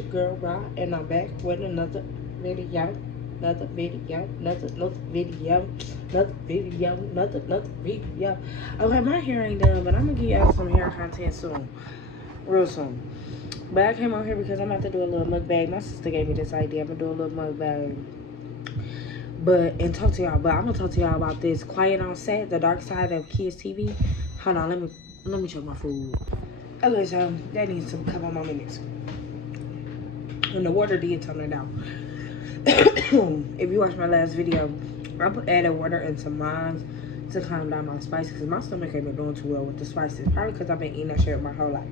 your girl Ra, and I'm back with another video. Another video. Okay, my hair ain't done, but I'm gonna give y'all some hair content soon. Real soon. But I came on here because I'm about to do a little mukbang. My sister gave me this idea. I'm gonna do a little mukbang. And talk to y'all. But I'm gonna talk to y'all about this Quiet on Set, the dark side of kids TV. Hold on, let me check my food. Okay, so that needs a couple more minutes. And the water did turn it out. If you watched my last video, I added water into mine to calm down my spices because my stomach ain't been doing too well with the spices. Probably because I've been eating that shit my whole life.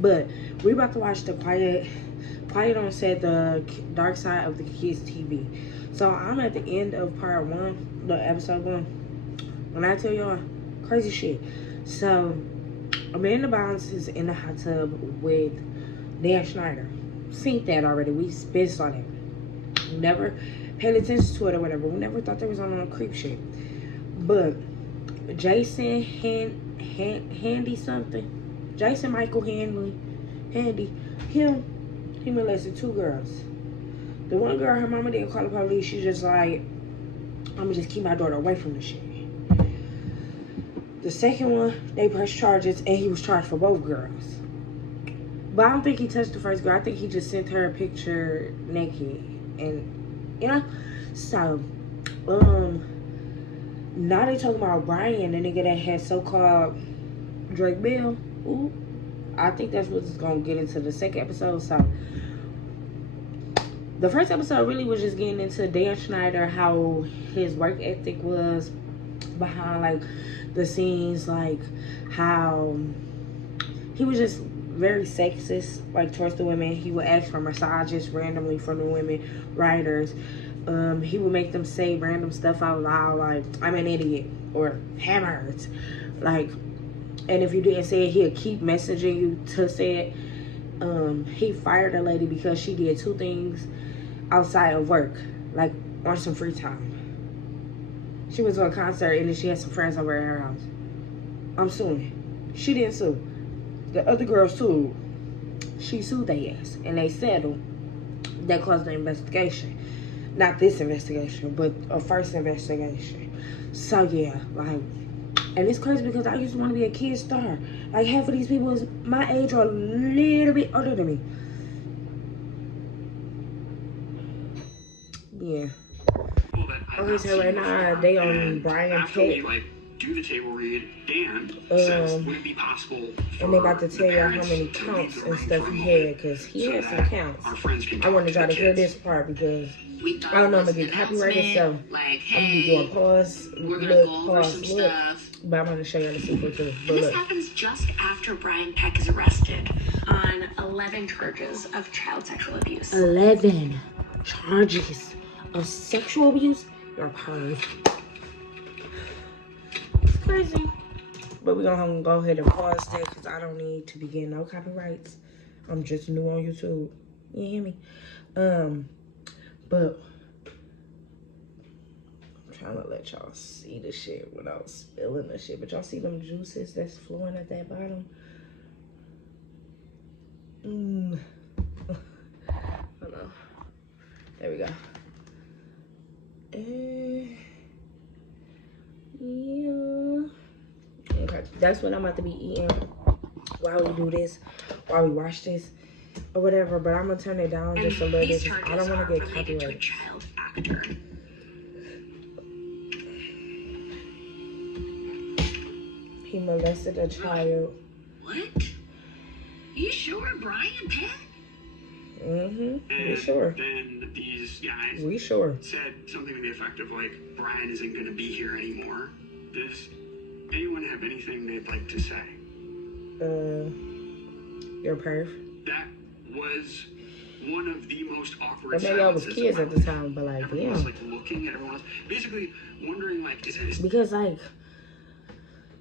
But we about to watch the Quiet on Set, the dark side of the kids TV. So I'm at the end of part 1, the episode 1. When I tell y'all crazy shit. So Amanda Bynes is in the hot tub with Dan Schneider. Seen that already. We been saw that. Never paid attention to it or whatever. We never thought there was on a creep shit. But Jason Handy something. Jason Michael Handy. He molested 2 girls. The one girl, her mama didn't call the police. She just like, I'm gonna just keep my daughter away from the shit. The second one, they pressed charges, and he was charged for both girls. But I don't think he touched the first girl. I think he just sent her a picture naked. And, you know? So, now they talking about Brian, the nigga that had so-called Drake Bell. Ooh. I think that's what's going to get into the second episode. So, the first episode really was just getting into Dan Schneider, how his work ethic was behind, like, the scenes, like, how he was just very sexist, like, towards the women. He would ask for massages randomly from the women writers. He would make them say random stuff out loud, like, I'm an idiot, or hammered. Like, and if you didn't say it, he'll keep messaging you to say it. He fired a lady because she did 2 things outside of work, like, on some free time. She went to a concert, and then she had some friends over at her house. I'm suing. She didn't sue. The other girls sued. She sued their ass, and they settled. That caused the investigation. Not this investigation, but a first investigation. So, yeah, like, and it's crazy because I used to want to be a kid star. Like, half of these people is my age or a little bit older than me. Yeah. Okay, so right now they on Brian Peck. Do the table read, Dan says, would it be possible for and they about to tell you how many counts and stuff he had, because he had some counts. I want to try to hear this part because I don't know, I'm going to get copyrighted, so like, hey, I'm going to be doing pause, look, but I'm going to show you the sequel too. And this happens just after Brian Peck is arrested on 11 charges of child sexual abuse. 11 charges of sexual abuse? You're a perv. It's crazy. But we're going to go ahead and pause that because I don't need to be getting no copyrights. I'm just new on YouTube. You hear me? But I'm trying to let y'all see the shit without spilling the shit. But y'all see them juices that's flowing at that bottom? Hold on. There we go. Yeah. Okay, that's what I'm about to be eating while we do this, while we watch this, or whatever. But I'm gonna turn it down just a little bit because I don't want to get copyrighted. Child actor. He molested a child. What? You sure, Brian Peck? We sure. Then these guys We sure. said something to the effect of, like, Brian isn't going to be here anymore. Does anyone have anything they'd like to say? You're a perv. That was one of the most awkward But maybe I was silences kids of at my the life. time, but like, Everyone damn. was, like, looking at everyone else, basically wondering, like, is it... Because, like,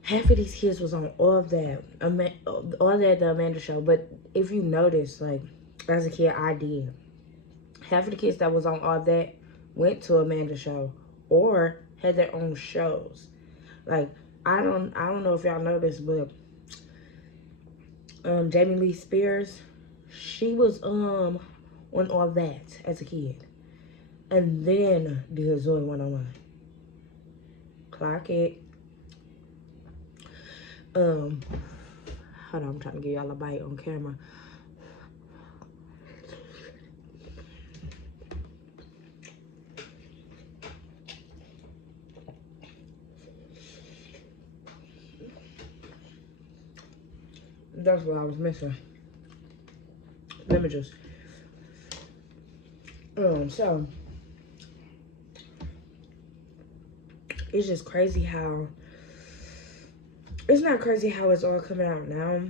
half of these kids was on all of that, the Amanda show. But if you notice, like, as a kid, I did. Half of the kids that was on all that went to Amanda show or had their own shows. Like, I don't know if y'all noticed, but Jamie Lee Spears, She was on all that as a kid. And then did Zoe 101. Clock it. Hold on, I'm trying to give y'all a bite on camera. That's what I was missing. Images. So it's just crazy how it's not crazy how it's all coming out now.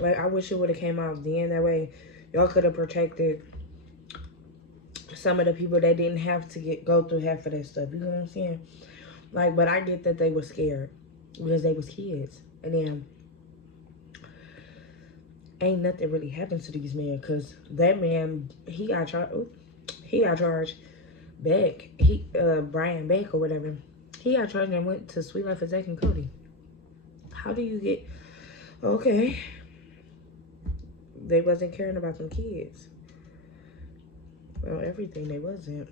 Like, I wish it would have came out then. That way y'all could have protected some of the people that didn't have to go through half of that stuff. You know what I'm saying? Like, but I get that they were scared because they was kids. And then ain't nothing really happened to these men, because that man, he got charged back. Brian Beck or whatever, he got charged and went to Sweet Life of Zach and Cody. How do you get, okay, they wasn't caring about them kids. Well, everything they wasn't.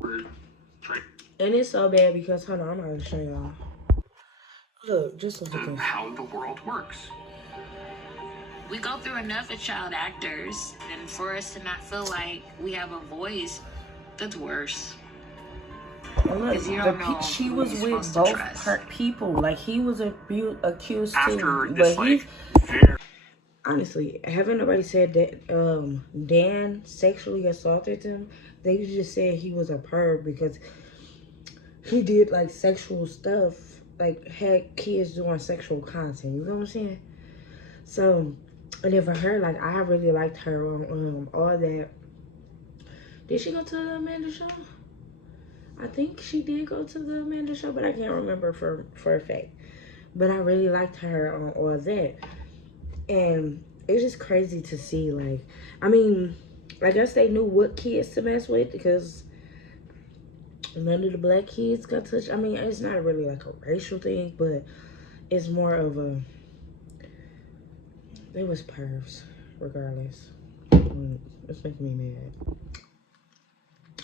And it's so bad because, hold on, I'm gonna show y'all. Look, just look at this. How the world works. We go through enough as child actors, and for us to not feel like we have a voice, that's worse. And look, she was with both her people. Like, he was accused too. But honestly, haven't nobody said that Dan sexually assaulted him? They just said he was a perv because he did like sexual stuff, like had kids doing sexual content. You know what I'm saying? So, and then for her, like, I really liked her on all that. Did she go to the Amanda show? I think she did go to the Amanda show, but I can't remember for a fact. But I really liked her on all that. And it's just crazy to see, like, I mean, I guess they knew what kids to mess with because none of the black kids got touched. I mean, it's not really like a racial thing, but it's more of a, they was pervs, regardless. It's making me mad.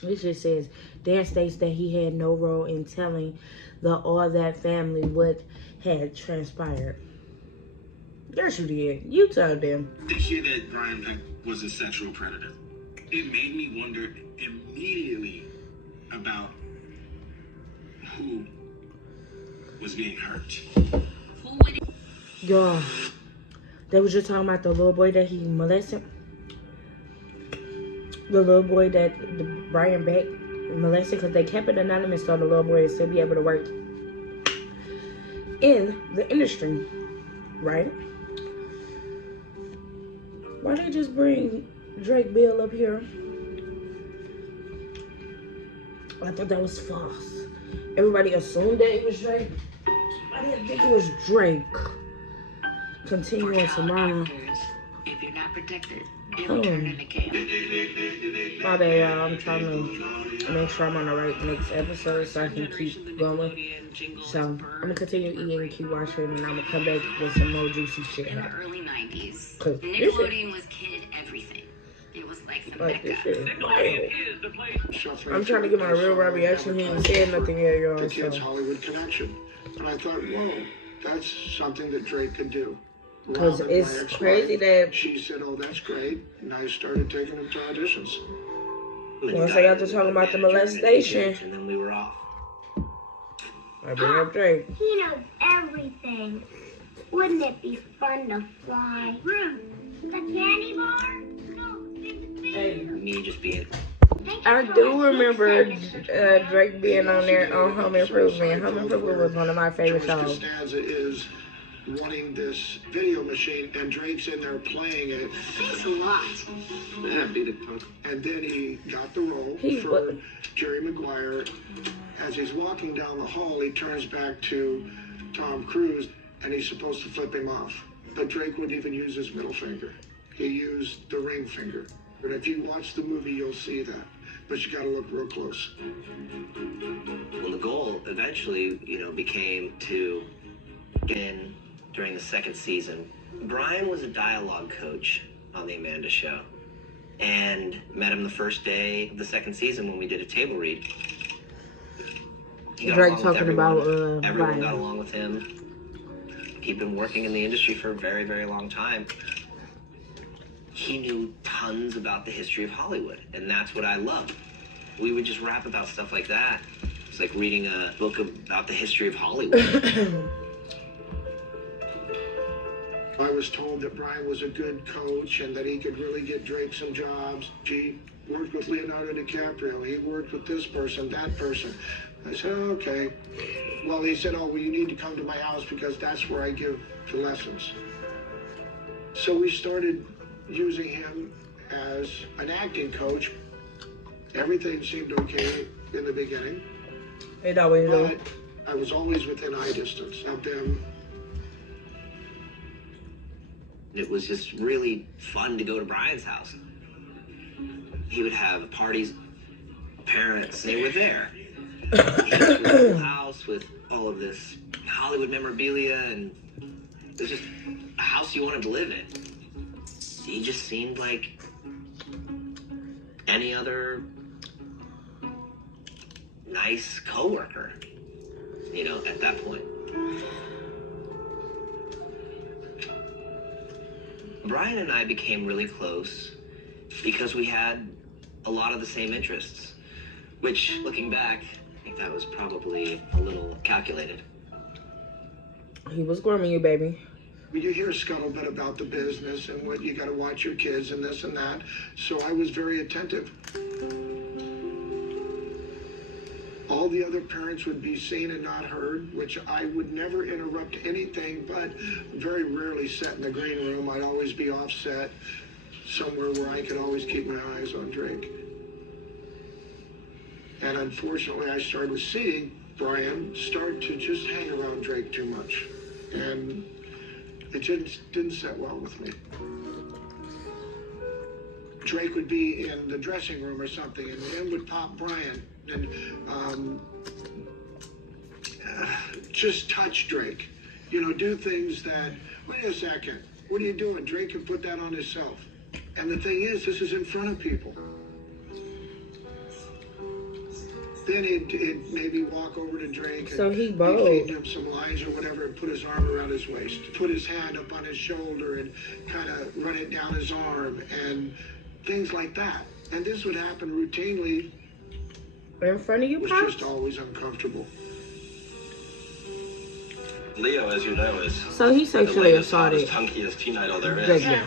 This just says, Dan states that he had no role in telling the All That family what had transpired. Yes, you did. You told them. To hear that Brian Peck was a sexual predator, it made me wonder immediately about who was being hurt. Y'all, they was just talking about the little boy that he molested. The little boy that Brian Beck molested, because they kept it anonymous so the little boy would still be able to work in the industry, right? Why they just bring Drake Bell up here? I thought that was false. Everybody assumed that it was Drake. I didn't think it was Drake. Continuing tomorrow. If you're not protected, it'll turn into chaos. My bad, y'all. I'm trying to make sure I'm on the right next episode so I can keep going. So, I'm going to continue eating, keep watching, and I'm going to come back with some more juicy shit. In the early 90s, Nickelodeon was kid everything. It was like the Mecca. I'm trying to get my real raw reaction. He ain't said nothing yet, y'all. The Kids Hollywood Connection. And I thought, whoa, that's something that Drake could do. Because it's crazy that she said, oh, that's great. And I started taking him to auditions. Once I got to talking about the molestation, and then we were off. I bring up Drake. He knows everything. Wouldn't it be fun to fly? The candy bar? No, Hey, me just being. I do remember Drake being on there on Home Improvement. Home Improvement was one of my favorite George songs. Costanza is wanting this video machine, and Drake's in there playing it. Thanks a lot. Yeah, beat it, punk. And then he got the role for Jerry Maguire. As he's walking down the hall, he turns back to Tom Cruise, and he's supposed to flip him off. But Drake wouldn't even use his middle finger. He used the ring finger. But if you watch the movie, you'll see that. But you got to look real close. Well, the goal eventually, became to get in during the second season. Brian was a dialogue coach on the Amanda Show, and met him the first day of the second season when we did a table read. He got Drake along with talking everyone. about Everyone got Ryan. along with him. He'd been working in the industry for a very, very long time. He knew tons about the history of Hollywood, and that's what I loved. We would just rap about stuff like that. It's like reading a book about the history of Hollywood. I was told that Brian was a good coach and that he could really get Drake some jobs. He worked with Leonardo DiCaprio. He worked with this person, that person. I said, oh, okay. Well, he said, oh, well, you need to come to my house because that's where I give the lessons. So we started using him as an acting coach. Everything seemed okay in the beginning. It always But do. I was always within eye distance of them. It was just really fun to go to Brian's house. He would have parties, parents, they were there. He had a whole house with all of this Hollywood memorabilia, and it was just a house you wanted to live in. He just seemed like any other nice coworker, you know, at that point. Brian and I became really close because we had a lot of the same interests, which, looking back, I think that was probably a little calculated. He was grooming you, baby. You hear scuttlebutt about the business and what you got to watch your kids and this and that. So I was very attentive. All the other parents would be seen and not heard, which I would never interrupt anything, but very rarely sit in the green room. I'd always be offset somewhere where I could always keep my eyes on Drake. And unfortunately, I started seeing Brian start to just hang around Drake too much. And it just didn't sit well with me. Drake would be in the dressing room or something, and in would pop Brian and just touch Drake. You know, do things that, wait a second, what are you doing? Drake can put that on himself. And the thing is, this is in front of people. Then he'd maybe walk over to Drake So and he he'd bold. feed him some lines or whatever and put his arm around his waist, put his hand up on his shoulder and kind of run it down his arm and things like that. And this would happen routinely. In front of you, It was Pops? just always uncomfortable. Leo, as you know, is So he the sexually latest, assaulted hottest, hunkiest teen idol there Drake is. now.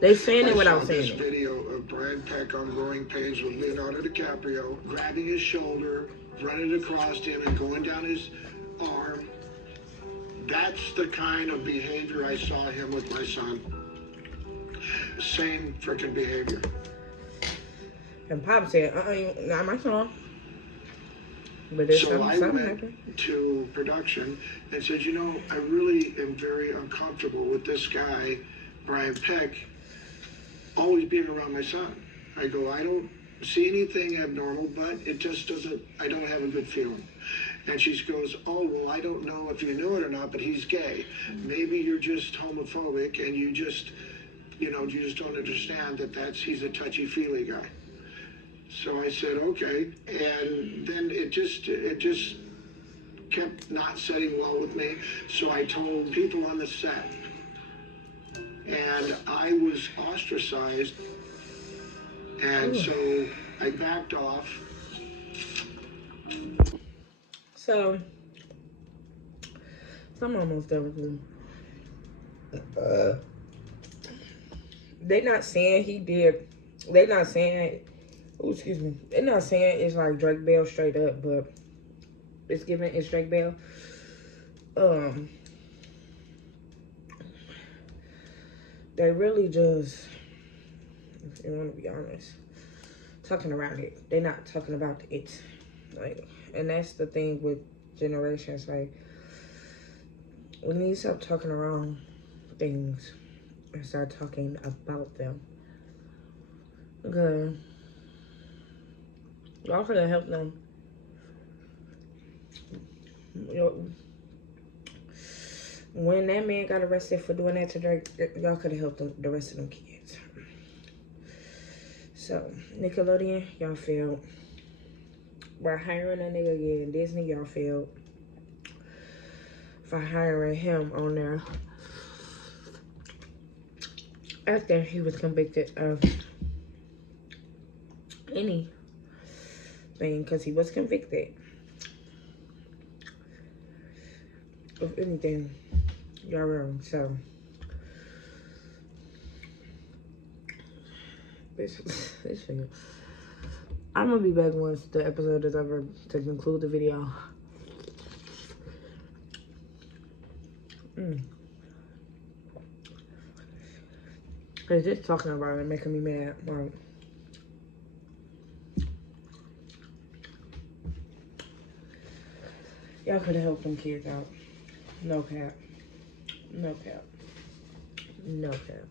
They saying I it without saw saying this it. video of Brian Peck on Growing Pains with Leonardo DiCaprio grabbing his shoulder, running across him and going down his arm. That's the kind of behavior I saw him with my son. Same freaking behavior. And Pop said, not my song. But there's So I something went happened. to production and said, you know, I really am very uncomfortable with this guy, Brian Peck, always being around my son. I go, I don't see anything abnormal, but it just doesn't, I don't have a good feeling. And she goes, oh, well, I don't know if you knew it or not, but he's gay. Maybe you're just homophobic and you just, you know, you just don't understand that he's a touchy-feely guy. So I said, okay. And then it just kept not setting well with me. So I told people on the set. And I was ostracized. And so I backed off. So I'm almost done with him. They not saying he did. They not saying. Oh, excuse me. They're not saying it's like Drake Bell straight up, but it's giving it's Drake Bell. They really just, if you want to be honest, talking around it. They're not talking about it. Like, and that's the thing with generations. Like, we need to stop talking around things and start talking about them. Okay. Y'all could have helped them. when that man got arrested for doing that to Drake, y'all could have helped the rest of them kids. So, Nickelodeon, y'all failed. By hiring a nigga again, Disney, y'all failed. For hiring him on there after he was convicted of anything, because he was convicted of anything. Y'all wrong. So this thing. I'm gonna be back once the episode is over to conclude the video. Cause just talking about it making me mad. Like, y'all could have helped them kids out. No cap. No cap. No cap.